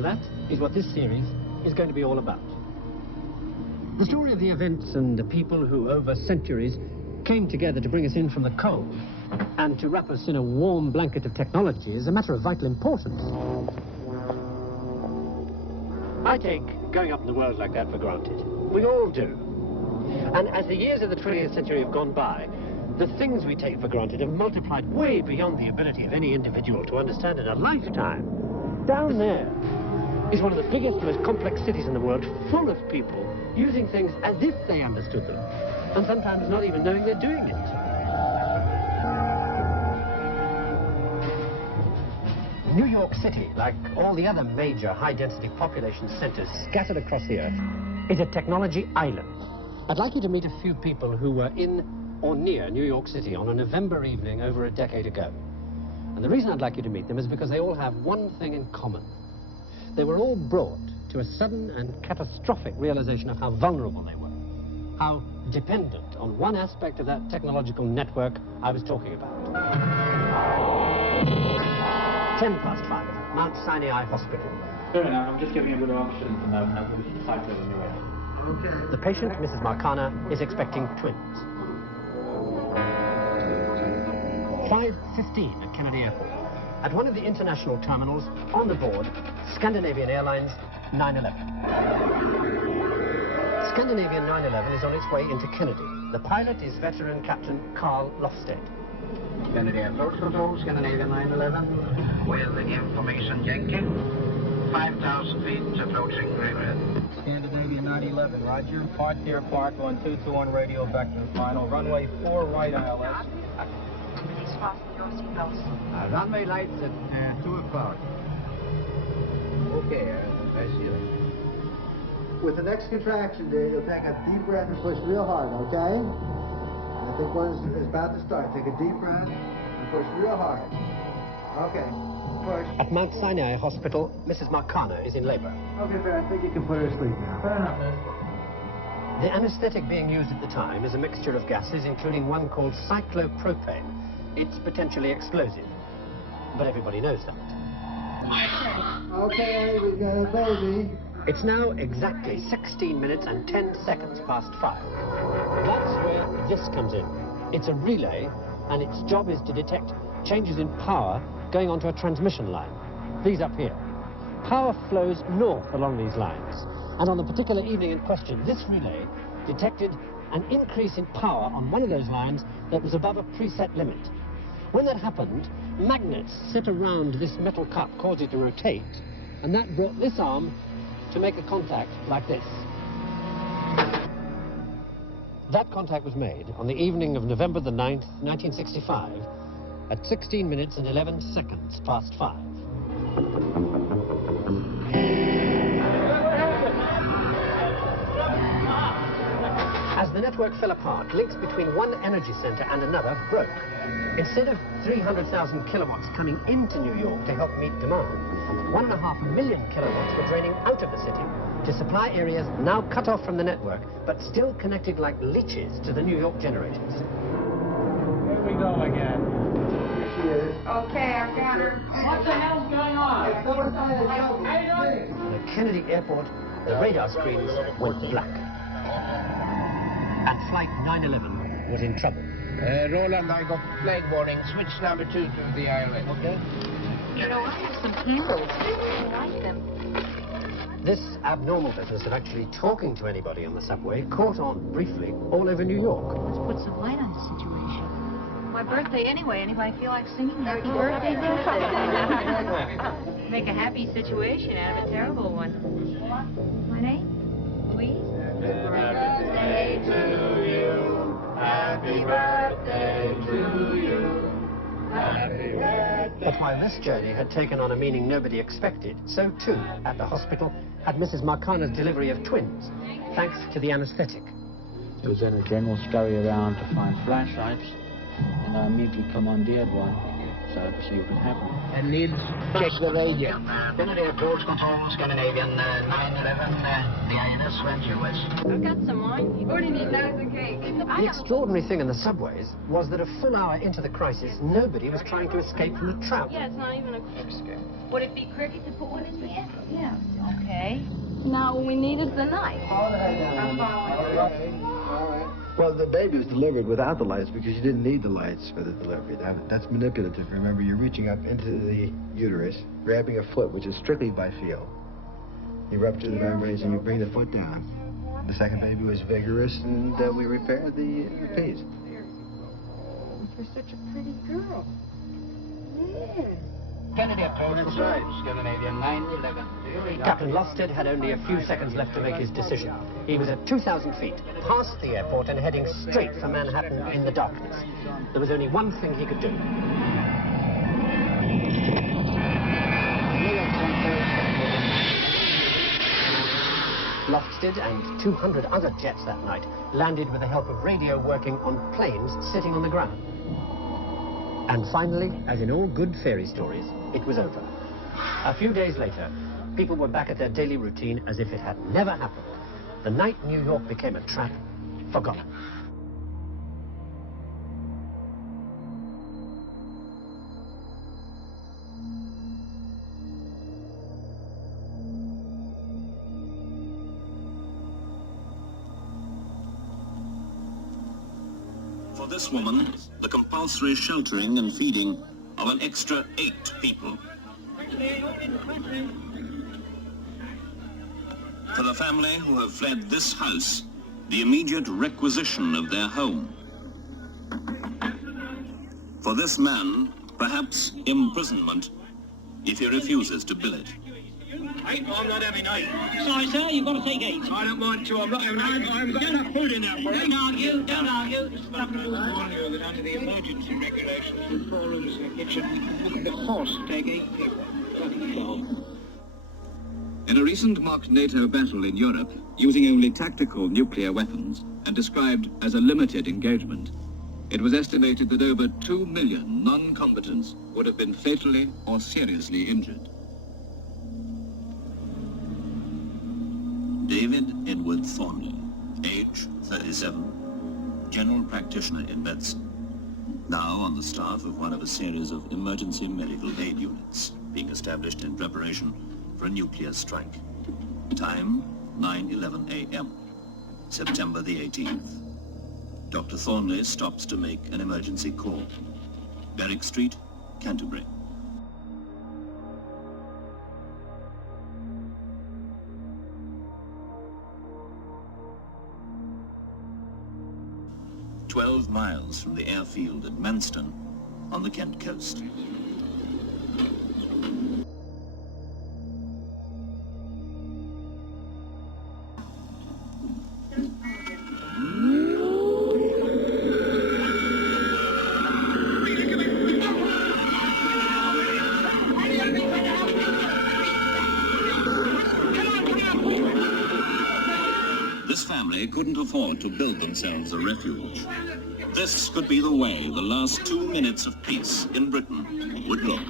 So that is what this series is going to be all about. The story of the events and the people who, over centuries, came together to bring us in from the cold and to wrap us in a warm blanket of technology is a matter of vital importance. I take going up in the world like that for granted. We all do. And as the years of the 20th century have gone by, the things we take for granted have multiplied way beyond the ability of any individual to understand in a lifetime. Down there is one of the biggest, most complex cities in the world, full of people using things as if they understood them, and sometimes not even knowing they're doing it. New York City, like all the other major high-density population centers scattered across the earth, is a technology island. I'd like you to meet a few people who were in or near New York City on a November evening over a decade ago. And the reason I'd like you to meet them is because they all have one thing in common. They were all brought to a sudden and catastrophic realization of how vulnerable they were, how dependent on one aspect of that technological network I was talking about. 5:10, Mount Sinai Hospital. Fair enough, I'm just giving you a little option to know how to cycle when you're ready. Okay. The patient, Mrs. Marcana, is expecting twins. 5:15 at Kennedy Airport. At one of the international terminals, on the board, Scandinavian Airlines 911. Scandinavian 911 is on its way into Kennedy. The pilot is veteran Captain Carl Lofsted. Kennedy Approach Control, Scandinavian 911. With information Yankee. 5,000 feet approaching Riverhead. Scandinavian 911, roger. Park Deer Park on 221 radio vector final. Runway 4 right ILS. Please fasten your seatbelts. Runway lights at 2 o'clock. Okay, I see you. With the next contraction, dear, you'll take a deep breath and push real hard, okay? I think one is about to start. Take a deep breath and push real hard. Okay, push. At Mount Sinai Hospital, Mrs. Marcana is in labor. Okay, fair. I think you can put her to sleep now. Fair enough. The anesthetic being used at the time is a mixture of gases, including one called cyclopropane. It's potentially explosive, but everybody knows that. Okay, we got a baby. It's now exactly 16 minutes and 10 seconds past 5. That's where this comes in. It's a relay, and its job is to detect changes in power going onto a transmission line. These up here. Power flows north along these lines, and on the particular evening in question, this relay detected an increase in power on one of those lines that was above a preset limit. When that happened, magnets set around this metal cup caused it to rotate, and that brought this arm to make a contact like this. That contact was made on the evening of November the 9th, 1965, at 16 minutes and 11 seconds past 5. As the network fell apart, links between one energy center and another broke. Instead of 300,000 kilowatts coming into New York to help meet demand, 1.5 million kilowatts were draining out of the city to supply areas now cut off from the network, but still connected like leeches to the New York generators. Here we go again. Here she is. Okay, I've got her. What the hell's going on? It's someone trying to help me. At Kennedy Airport, the radar screens went black. And Flight 911 was in trouble. Roland, I got flight warning. Switch number 2 to the ILS. Okay? You know, I have some candles. I like them. This abnormal business of actually talking to anybody on the subway caught on briefly all over New York. Let's put some light on the situation. My birthday anyway. Anybody feel like singing happy birthday to Make a happy situation out of a terrible one. My name? Louise? Happy birthday to you. Happy birthday to you. Happy birthday. But while this journey had taken on a meaning nobody expected, so too, at the hospital, had Mrs. Marcana's delivery of twins, thanks to the anesthetic. There was then a general scurry around to find flashlights, and I immediately commandeered one so I could see what was happening. And Niels, check the radio. Kennedy Approach Control, Scandinavian 911, the INS went US. I've got some wine. What do you need? That is a cake. The extraordinary thing in the subways was that a full hour into the crisis, nobody was trying to escape from the trap. Yeah, it's not even a escape. Would it be cricket to put one in the air? Yeah. Okay. Now, we needed the knife. I'm following. All right. Well, the baby was delivered without the lights because you didn't need the lights for the delivery. That's manipulative. Remember, you're reaching up into the uterus, grabbing a foot, which is strictly by feel. You rupture the membranes and you bring the foot down. The second baby was vigorous, and we repaired the piece. You're such a pretty girl. Yeah. Kennedy approach side, Scandinavian 911. Captain Lusted had only a few seconds left to make his decision. He was at 2,000 feet, past the airport, and heading straight for Manhattan in the darkness. There was only one thing he could do. Lusted and 200 other jets that night landed with the help of radio working on planes sitting on the ground. And finally, as in all good fairy stories, it was over. A few days later, people were back at their daily routine as if it had never happened. The night New York became a trap, forgotten. For this woman, the compulsory sheltering and feeding of an extra 8 people. For the family who have fled this house, the immediate requisition of their home. For this man, perhaps imprisonment if he refuses to bill it. 8, I'm not having 8. Sorry, sir, you've got to take 8. I don't mind 2, I'm not having 8. I've got enough food in there for it. Don't argue. It's nothing to do that under the emergency regulations, with 4 rooms in the kitchen, the horse take 8 people. Bloody hell. In a recent mock NATO battle in Europe, using only tactical nuclear weapons and described as a limited engagement, it was estimated that over 2 million non-combatants would have been fatally or seriously injured. David Edward Thornley, age 37, general practitioner in medicine, now on the staff of one of a series of emergency medical aid units being established in preparation for a nuclear strike. Time, 9:11 a.m., September the 18th. Dr. Thornley stops to make an emergency call. Berwick Street, Canterbury. "12 miles from the airfield at Manston on the Kent coast. This family couldn't afford to build themselves a refuge. This could be the way the last 2 minutes of peace in Britain would look.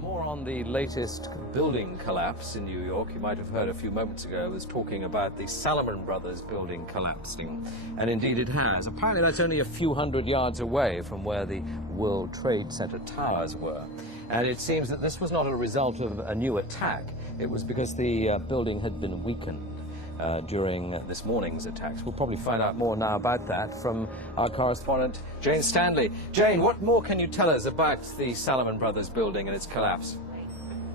More on the latest building collapse in New York. You might have heard a few moments ago I was talking about the Salomon Brothers building collapsing. And indeed it has. Apparently that's only a few hundred yards away from where the World Trade Center towers were. And it seems that this was not a result of a new attack. It was because the building had been weakened during this morning's attacks. We'll probably find out more now about that from our correspondent, Jane Stanley. Jane, what more can you tell us about the Salomon Brothers building and its collapse?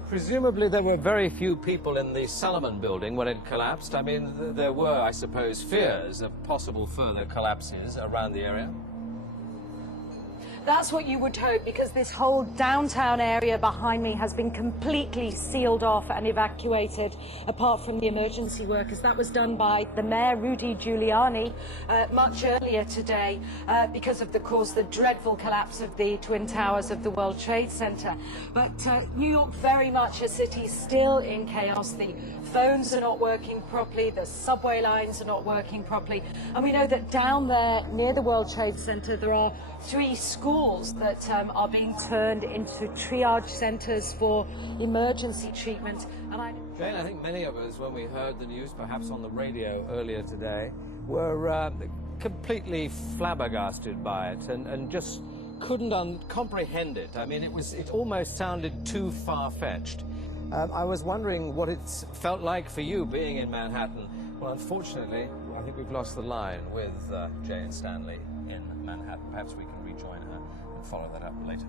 Presumably there were very few people in the Salomon building when it collapsed. I mean, there were, I suppose, fears of possible further collapses around the area. That's what you would hope, because this whole downtown area behind me has been completely sealed off and evacuated, apart from the emergency workers. That was done by the mayor, Rudy Giuliani, much earlier today, because of, course, the dreadful collapse of the Twin Towers of the World Trade Center. But New York, very much a city still in chaos. The phones are not working properly, the subway lines are not working properly, and we know that down there near the World Trade Center there are 3 schools that are being turned into triage centers for emergency treatment. And Jane, I think many of us, when we heard the news, perhaps on the radio earlier today, were completely flabbergasted by it and just couldn't comprehend it. I mean, it almost sounded too far-fetched. I was wondering what it's felt like for you being in Manhattan. Well, unfortunately, I think we've lost the line with Jane Stanley in Manhattan. Perhaps we can rejoin her and follow that up later.